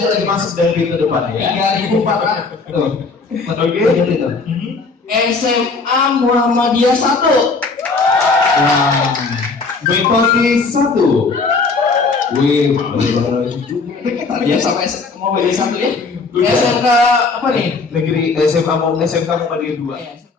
ini lagi masuk dari ke depan ya. 3.400. Tuh. Oke. Itu. SMA Muhammadiyah 1. Wah. Metode 1. Wih, Ya sampai Muhammadiyah 1 ya. SMK apa nih? Negeri SMK Muhammadiyah 2.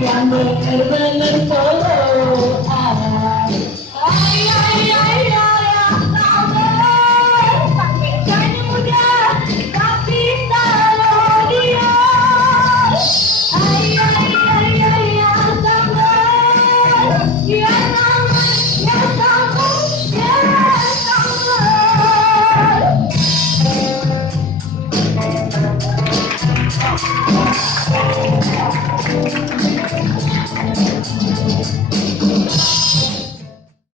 Yang benar-benar follow. Ay, ay, ay, ay.